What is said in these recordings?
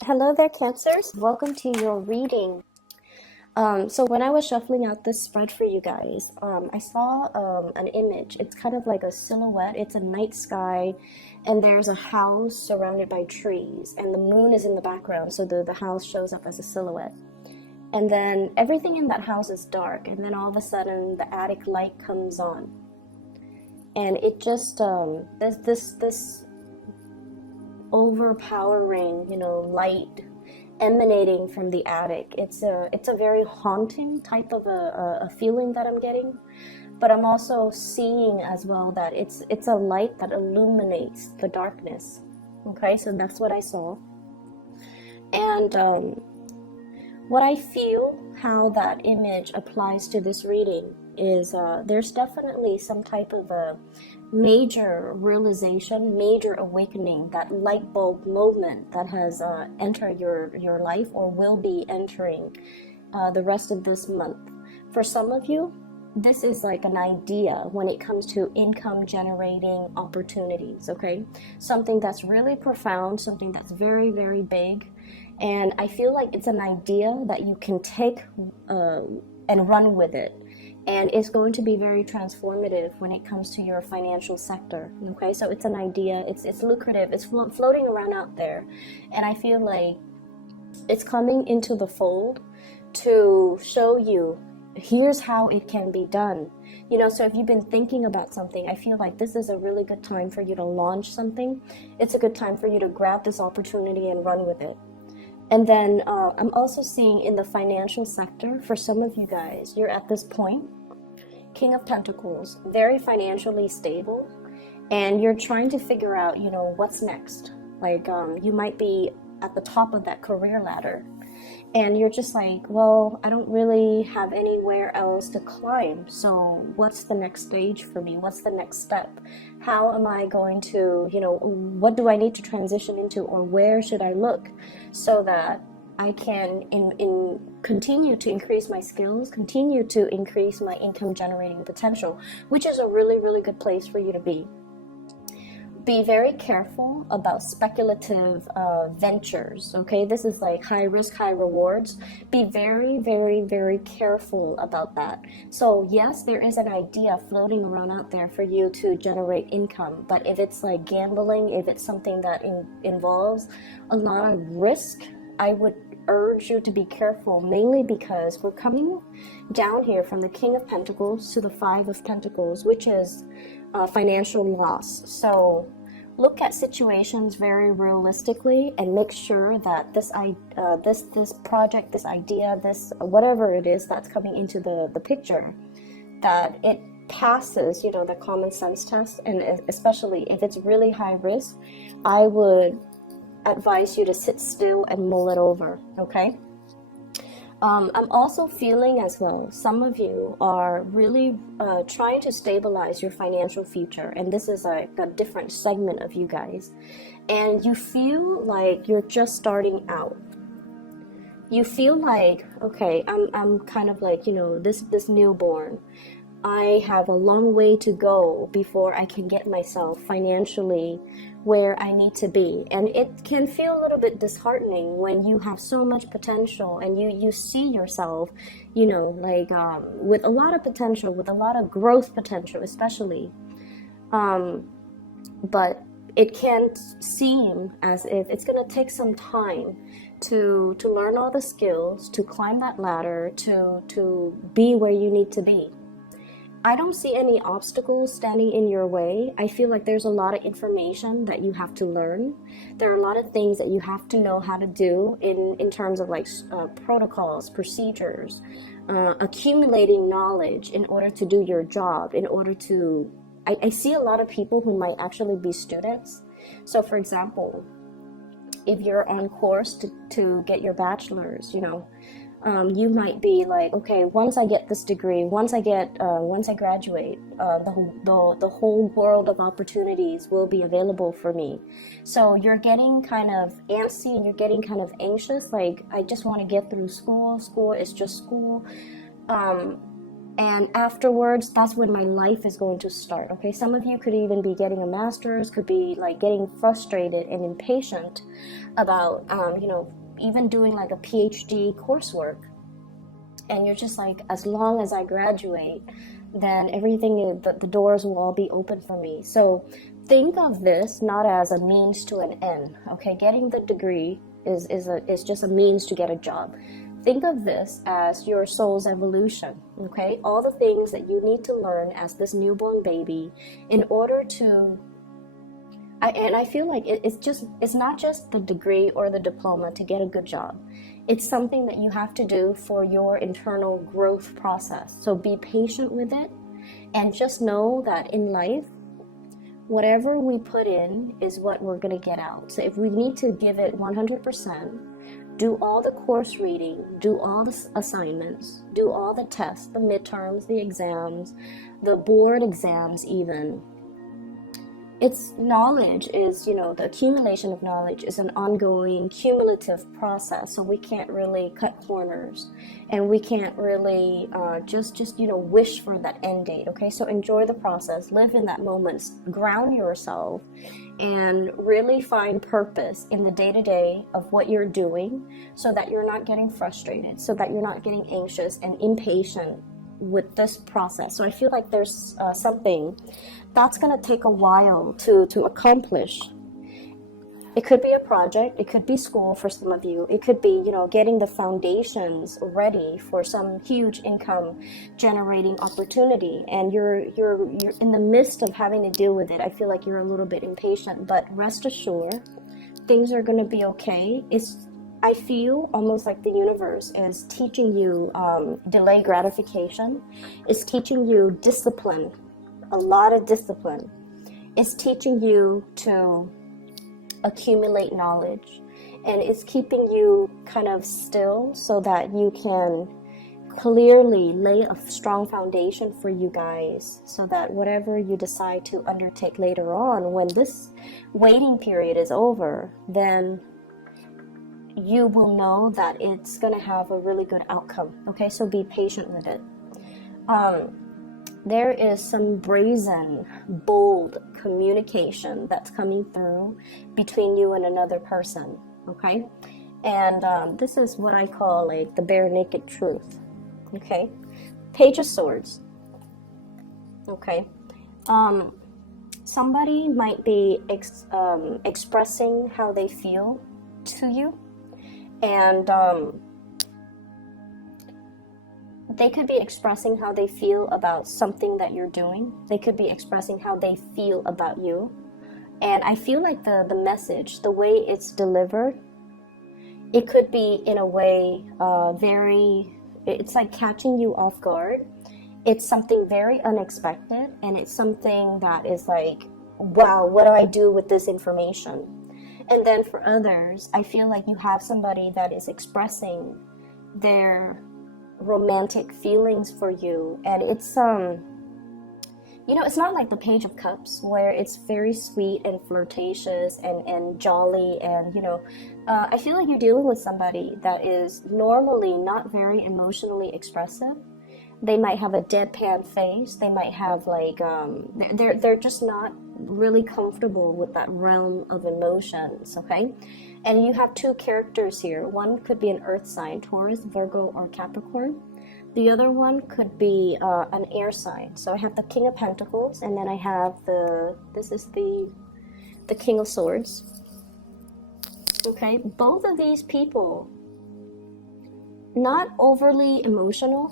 Hello there, Cancers. Welcome to your reading. So when I was shuffling out this spread for you guys, I saw an image. It's kind of like a silhouette. It's a night sky, and there's a house surrounded by trees, and the moon is in the background, so the house shows up as a silhouette. And then everything in that house is dark, and then all of a sudden the attic light comes on, and it just there's this overpowering, light emanating from the attic. It's a very haunting type of a feeling that I'm getting, but I'm also seeing as well that it's a light that illuminates the darkness. Okay, so that's what I saw, and what I feel how that image applies to this reading is there's definitely some type of a major realization, major awakening, that light bulb moment that has entered your life or will be entering the rest of this month. For some of you, this is like an idea when it comes to income generating opportunities, okay? Something that's really profound, something that's very, very big. And I feel like it's an idea that you can take and run with it. And it's going to be very transformative when it comes to your financial sector. Okay, so it's an idea, it's lucrative, it's floating around out there. And I feel like it's coming into the fold to show you here's how it can be done. So if you've been thinking about something, I feel like this is a really good time for you to launch something. It's a good time for you to grab this opportunity and run with it. And then I'm also seeing in the financial sector, for some of you guys, you're at this point, King of Pentacles, very financially stable, and you're trying to figure out, what's next. Like you might be at the top of that career ladder, and you're just like, well, I don't really have anywhere else to climb. So what's the next stage for me? What's the next step? How am I going to, what do I need to transition into, or where should I look so that I can continue to increase my skills, continue to increase my income generating potential, which is a really, really good place for you to be. Be very careful about speculative ventures, okay? This is like high risk, high rewards. Be very, very, very careful about that. So yes, there is an idea floating around out there for you to generate income, but if it's like gambling, if it's something that involves a lot of risk, I would urge you to be careful, mainly because we're coming down here from the King of Pentacles to the Five of Pentacles, which is financial loss. So look at situations very realistically and make sure that this project, this idea, this whatever it is that's coming into the picture, that it passes, the common sense test. And especially if it's really high risk, I would advise you to sit still and mull it over, okay? I'm also feeling as well, some of you are really trying to stabilize your financial future, and this is a different segment of you guys, and you feel like you're just starting out. You feel like, okay, I'm kind of like, this newborn. I have a long way to go before I can get myself financially where I need to be. And it can feel a little bit disheartening when you have so much potential and you see yourself, with a lot of potential, with a lot of growth potential, especially. But it can seem as if it's going to take some time to learn all the skills, to climb that ladder, to be where you need to be. I don't see any obstacles standing in your way. I feel like there's a lot of information that you have to learn. There are a lot of things that you have to know how to do in terms of like protocols, procedures, accumulating knowledge in order to do your job, in order to... I see a lot of people who might actually be students. So for example, if you're on course to get your bachelor's, you might be like, okay, once I get this degree, once I graduate, the whole world of opportunities will be available for me. So you're getting kind of antsy and you're getting kind of anxious, like, I just want to get through school. School is just school. And afterwards, that's when my life is going to start. Okay, some of you could even be getting a master's, could be like getting frustrated and impatient about even doing like a PhD coursework, and you're just like, as long as I graduate, then everything, the doors will all be open for me. So think of this not as a means to an end. Okay, getting the degree is just a means to get a job. Think of this as your soul's evolution. Okay, all the things that you need to learn as this newborn baby in order to I feel like it's not just the degree or the diploma to get a good job. It's something that you have to do for your internal growth process. So be patient with it, and just know that in life, whatever we put in is what we're going to get out. So if we need to give it 100%, do all the course reading, do all the assignments, do all the tests, the midterms, the exams, the board exams even. It's knowledge is, the accumulation of knowledge is an ongoing cumulative process. So we can't really cut corners, and we can't really just wish for that end date. Okay, so enjoy the process, live in that moment, ground yourself, and really find purpose in the day-to-day of what you're doing, so that you're not getting frustrated, so that you're not getting anxious and impatient with this process. So I feel like there's something that's going to take a while to accomplish. It could be a project, it could be school for some of you, it could be getting the foundations ready for some huge income generating opportunity, and you're in the midst of having to deal with it. I feel like you're a little bit impatient, but rest assured, things are going to be okay. I feel almost like the universe is teaching you delay gratification. It's teaching you discipline, a lot of discipline. It's teaching you to accumulate knowledge, and it's keeping you kind of still so that you can clearly lay a strong foundation for you guys, so that whatever you decide to undertake later on, when this waiting period is over, then you will know that it's going to have a really good outcome. Okay, so be patient with it. There is some brazen, bold communication that's coming through between you and another person. Okay, and this is what I call like the bare naked truth. Okay, Page of Swords. Okay, somebody might be expressing how they feel to you. And they could be expressing how they feel about something that you're doing. They could be expressing how they feel about you. And I feel like the message, the way it's delivered, it could be in a way it's like catching you off guard. It's something very unexpected, and it's something that is like, wow, what do I do with this information? And then for others, I feel like you have somebody that is expressing their romantic feelings for you. And it's, it's not like the Page of Cups, where it's very sweet and flirtatious and jolly. And, I feel like you're dealing with somebody that is normally not very emotionally expressive. They might have a deadpan face. They might have like, they're just not really comfortable with that realm of emotions, okay? And you have two characters here. One could be an earth sign, Taurus, Virgo, or Capricorn. The other one could be an air sign. So I have the King of Pentacles, and then I have this is the King of Swords. Okay, both of these people, not overly emotional,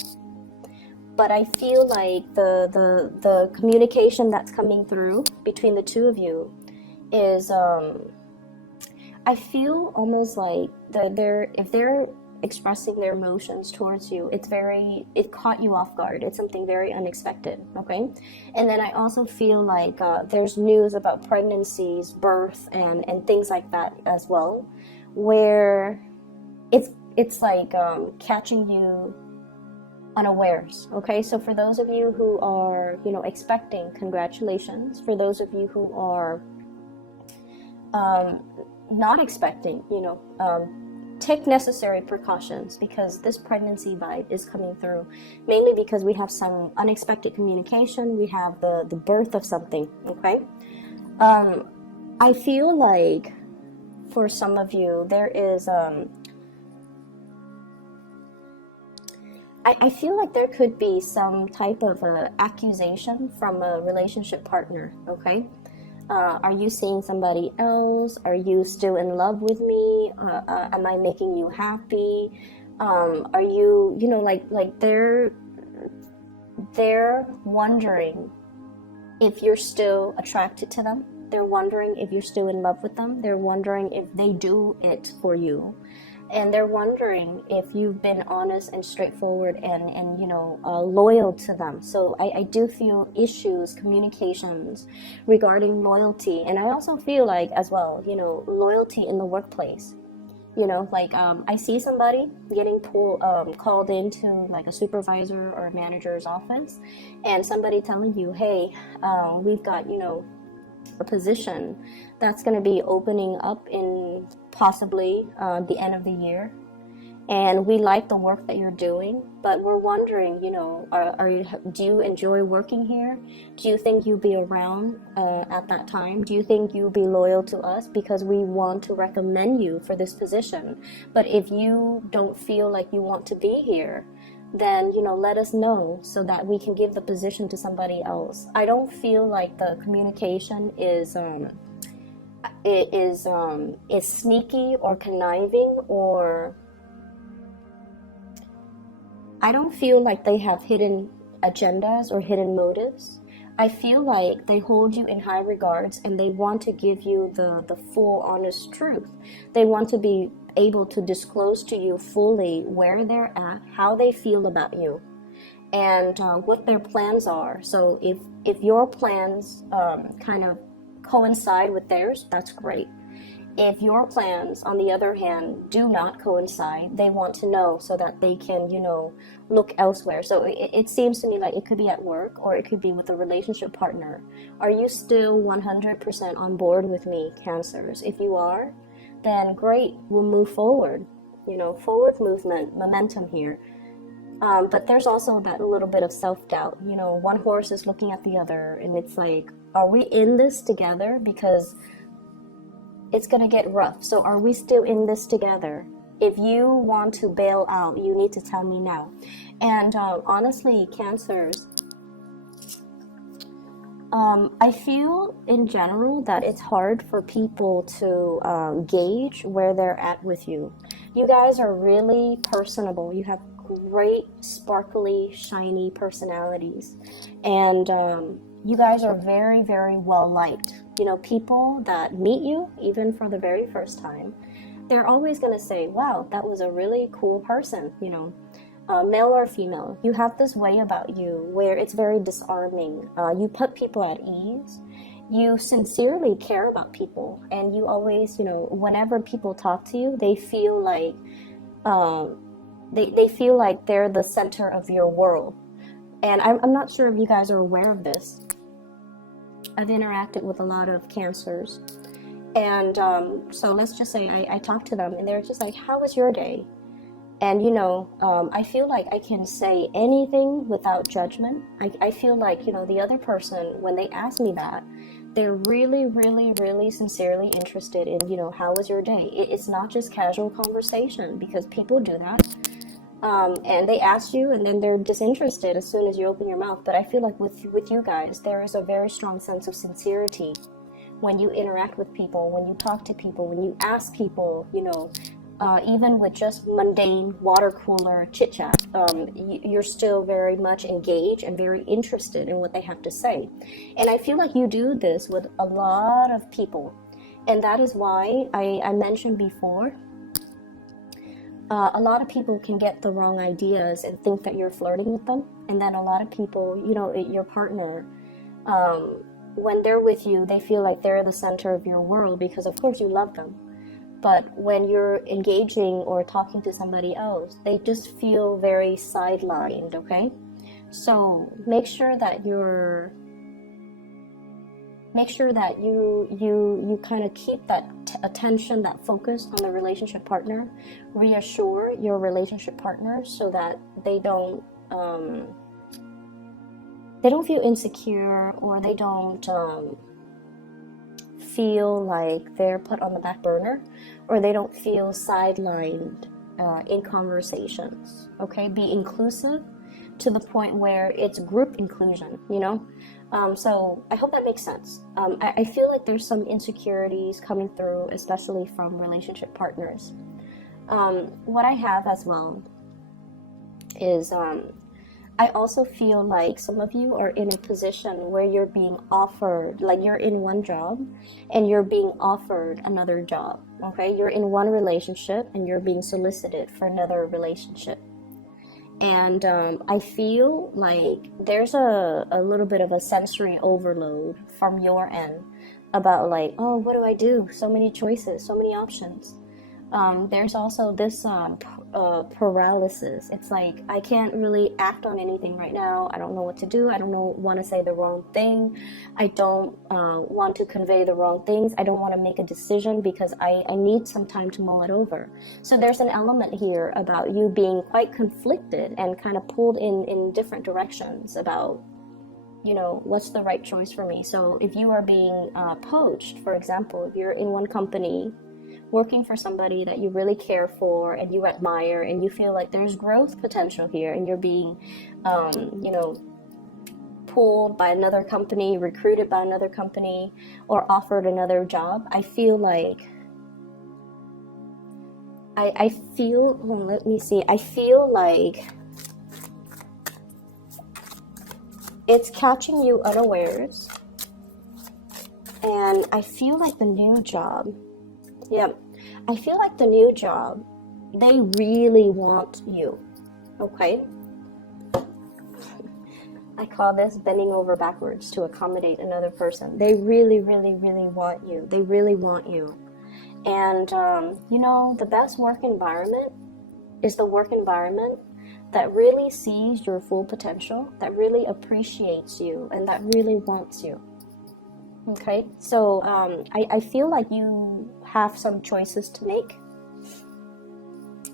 but I feel like the communication that's coming through between the two of you is, I feel almost like if they're expressing their emotions towards you, it caught you off guard. It's something very unexpected, okay? And then I also feel like there's news about pregnancies, birth, and things like that as well, where it's like catching you unawares. Okay, so for those of you who are expecting, congratulations. For those of you who are not expecting, take necessary precautions, because this pregnancy vibe is coming through, mainly because we have some unexpected communication. We have the birth of something, okay? I feel like for some of you, there is, I feel like there could be some type of accusation from a relationship partner, okay? Are you seeing somebody else? Are you still in love with me? Am I making you happy? Are you, you know, like they're wondering if you're still attracted to them. They're wondering if you're still in love with them. They're wondering if they do it for you. And they're wondering if you've been honest and straightforward and you know, loyal to them. So I do feel issues, communications regarding loyalty. And I also feel like, as well, you know, loyalty in the workplace. You know, like I see somebody getting called into like a supervisor or a manager's office, and somebody telling you, hey, we've got, you know, a position that's going to be opening up in possibly the end of the year, and we like the work that you're doing, but we're wondering, you know, do you enjoy working here? Do you think you'll be around at that time? Do you think you'll be loyal to us, because we want to recommend you for this position? But if you don't feel like you want to be here, then, you know, let us know so that we can give the position to somebody else. I don't feel like the communication is sneaky or conniving, or I don't feel like they have hidden agendas or hidden motives. I feel like they hold you in high regards, and they want to give you the full honest truth. They want to be able to disclose to you fully where they're at, how they feel about you, and what their plans are. So if your plans kind of coincide with theirs, that's great. If your plans, on the other hand, do not coincide, they want to know so that they can, you know, look elsewhere. So it seems to me like it could be at work, or it could be with a relationship partner. Are you still 100% on board with me, Cancers? If you are, then great, we'll move forward. You know, forward movement, momentum here. But there's also that little bit of self-doubt. You know, one horse is looking at the other, and it's like, are we in this together? Because it's going to get rough. So are we still in this together? If you want to bail out, you need to tell me now. And honestly, Cancers, I feel in general that it's hard for people to gauge where they're at with you. You guys are really personable. You have great, sparkly, shiny personalities. And you guys are very, very well liked. You know, people that meet you, even for the very first time, they're always going to say, wow, that was a really cool person, you know. Male or female, you have this way about you where it's very disarming. You put people at ease. You sincerely care about people, and you always, you know, whenever people talk to you, they feel like they feel like they're the center of your world. And I'm not sure if you guys are aware of this. I've interacted with a lot of Cancers, and so let's just say I talk to them, and they're just like, how was your day? And, you know, I feel like I can say anything without judgment. I feel like, you know, the other person, when they ask me that, they're really, really, really sincerely interested in, you know, how was your day? It's not just casual conversation, because people do that. And they ask you, and then they're disinterested as soon as you open your mouth. But I feel like with you guys, there is a very strong sense of sincerity when you interact with people, when you talk to people, when you ask people, you know, even with just mundane water cooler chit chat, you're still very much engaged and very interested in what they have to say. And I feel like you do this with a lot of people. And that is why I mentioned before, a lot of people can get the wrong ideas and think that you're flirting with them. And then a lot of people, you know, your partner, when they're with you, they feel like they're the center of your world, because of course you love them. But when you're engaging or talking to somebody else, they just feel very sidelined, okay? So make sure that you're make sure that you kind of keep that attention, that focus on the relationship partner. Reassure your relationship partner so that they don't feel insecure, or they don't feel like they're put on the back burner, or they don't feel sidelined in conversations. Okay, be inclusive to the point where it's group inclusion, you know. So I hope that makes sense. I feel like there's some insecurities coming through, especially from relationship partners. What I have as well is I also feel like some of you are in a position where you're being offered, like you're in one job and you're being offered another job. Okay, you're in one relationship and you're being solicited for another relationship. And I feel like there's a little bit of a sensory overload from your end about like, oh, what do I do? So many choices, so many options. There's also this paralysis. It's like, I can't really act on anything right now. I don't know what to do. I don't want to say the wrong thing. I don't want to convey the wrong things. I don't want to make a decision because I need some time to mull it over. So there's an element here about you being quite conflicted and kind of pulled in different directions about, you know, what's the right choice for me. So if you are being poached, for example, if you're in one company working for somebody that you really care for and you admire and you feel like there's growth potential here, and you're being you know, pulled by another company, recruited by another company, or offered another job, I feel like I feel like it's catching you unawares. And I feel like the new job, I feel like the new job, they really want you, okay? I call this bending over backwards to accommodate another person. They really, really, really want you. They really want you. And, you know, the best work environment is the work environment that really sees your full potential, that really appreciates you, and that really wants you. Okay, so I feel like you have some choices to make.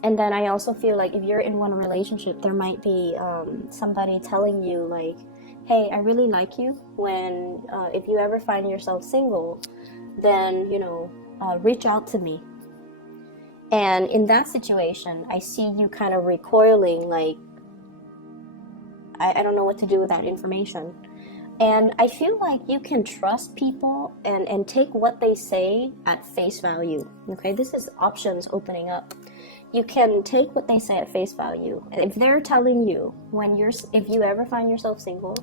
And then I also feel like if you're in one relationship, there might be somebody telling you like, hey, I really like you. When if you ever find yourself single, then, you know, reach out to me. And in that situation, I see you kind of recoiling like, I don't know what to do with that information. And I feel like you can trust people and take what they say at face value. Okay, this is options opening up. You can take what they say at face value. And if they're telling you if you ever find yourself single,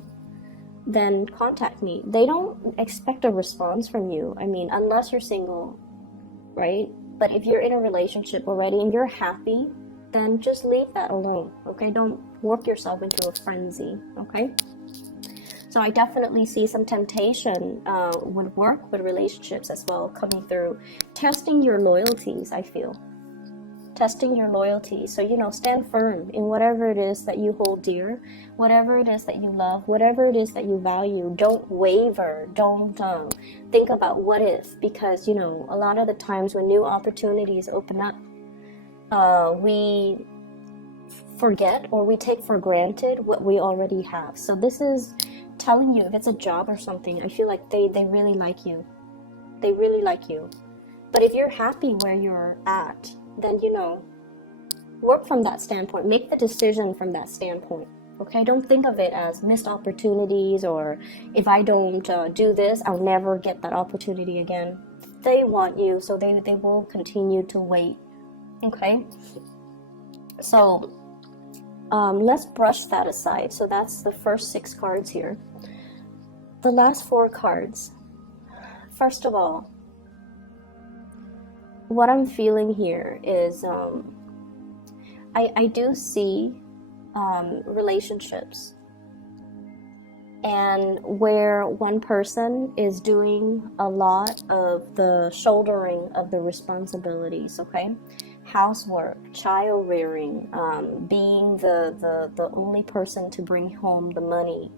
then contact me. They don't expect a response from you. I mean, unless you're single, right? But if you're in a relationship already and you're happy, then just leave that alone. Okay, don't work yourself into a frenzy. Okay. So I definitely see some temptation with work, with relationships as well, coming through. Testing your loyalties, I feel. Testing your loyalty. So, you know, stand firm in whatever it is that you hold dear, whatever it is that you love, whatever it is that you value. Don't waver. Don't think about what if, because, you know, a lot of the times when new opportunities open up, we forget or we take for granted what we already have. So this is telling you, if it's a job or something, I feel like they really like you. They really like you. But if you're happy where you're at, then, you know, work from that standpoint. Make the decision from that standpoint. Okay? Don't think of it as missed opportunities, or if I don't do this, I'll never get that opportunity again. They want you, so they will continue to wait. Okay? So let's brush that aside. So that's the first 6 cards here. The last 4 cards. First of all, what I'm feeling here is I do see relationships and where one person is doing a lot of the shouldering of the responsibilities, okay? Housework, child rearing, being the only person to bring home the money,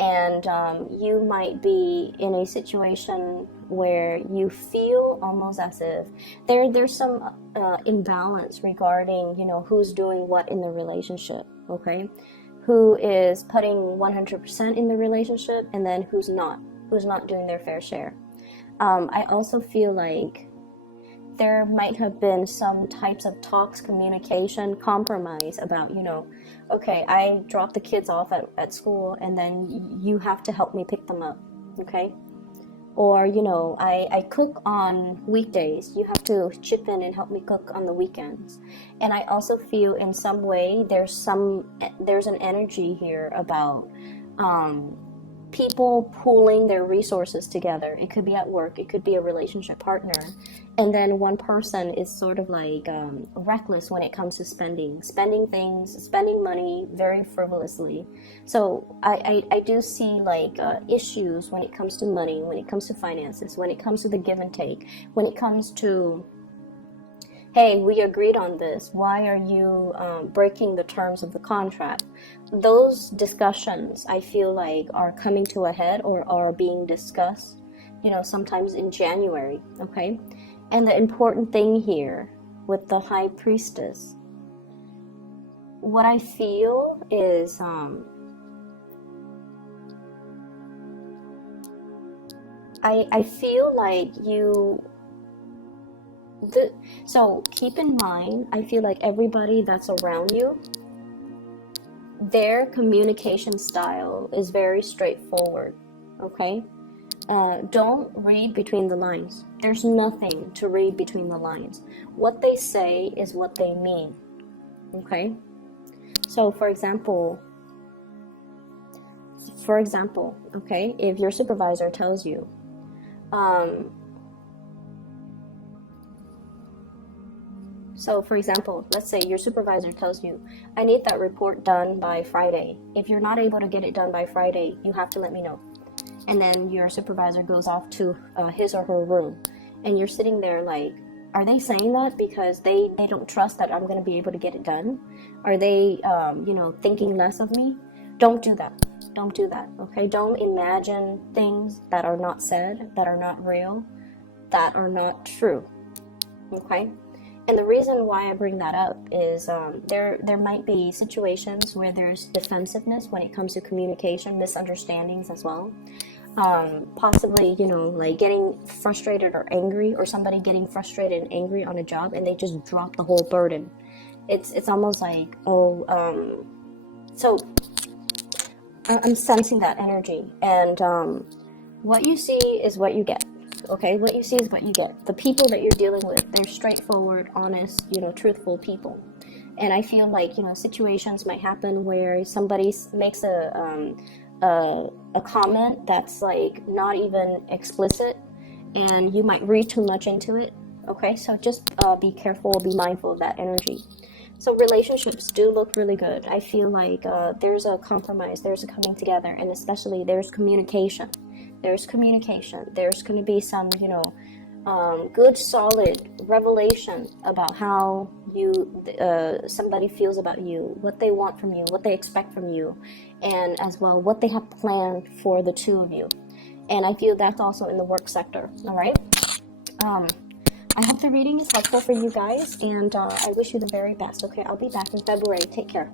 And you might be in a situation where you feel almost as if there's some imbalance regarding, you know, who's doing what in the relationship, okay? Who is putting 100% in the relationship, and then who's not doing their fair share. I also feel like there might have been some types of talks, communication, compromise about, you know, okay, I drop the kids off at school and then you have to help me pick them up, okay? Or, you know, I cook on weekdays, you have to chip in and help me cook on the weekends. And I also feel in some way there's an energy here about people pooling their resources together. It could be at work, it could be a relationship partner, and then one person is sort of like reckless when it comes to spending money very frivolously. So I do see like issues when it comes to money, when it comes to finances, when it comes to the give and take, when it comes to, hey, we agreed on this, why are you breaking the terms of the contract? Those discussions, I feel like, are coming to a head or are being discussed, you know, sometimes in January, okay? And the important thing here with the High Priestess, what I feel is I feel like so keep in mind, I feel like everybody that's around you, their communication style is very straightforward, okay? Don't read between the lines. There's nothing to read between the lines. What they say is what they mean, okay? So for example, okay, if your supervisor tells you, so for example, let's say your supervisor tells you, I need that report done by Friday. If you're not able to get it done by Friday, you have to let me know. And then your supervisor goes off to his or her room. And you're sitting there like, are they saying that because they don't trust that I'm going to be able to get it done? Are they, you know, thinking less of me? Don't do that. Don't do that, okay? Don't imagine things that are not said, that are not real, that are not true, okay? And the reason why I bring that up is there might be situations where there's defensiveness when it comes to communication, misunderstandings as well. Possibly, you know, like getting frustrated or angry, or somebody getting frustrated and angry on a job and they just drop the whole burden. It's almost like, so I'm sensing that energy, and what you see is what you get. Okay, what you see is what you get. The people that you're dealing with, they're straightforward, honest, you know, truthful people. And I feel like, you know, situations might happen where somebody makes a comment that's like not even explicit, and you might read too much into it. Okay, so just be careful, be mindful of that energy. So relationships do look really good. I feel like there's a compromise, there's a coming together, and especially there's communication. There's communication. There's going to be some, you know, good, solid revelation about how somebody feels about you, what they want from you, what they expect from you, and as well what they have planned for the two of you. And I feel that's also in the work sector. All right. I hope the reading is helpful for you guys, and I wish you the very best. Okay, I'll be back in February. Take care.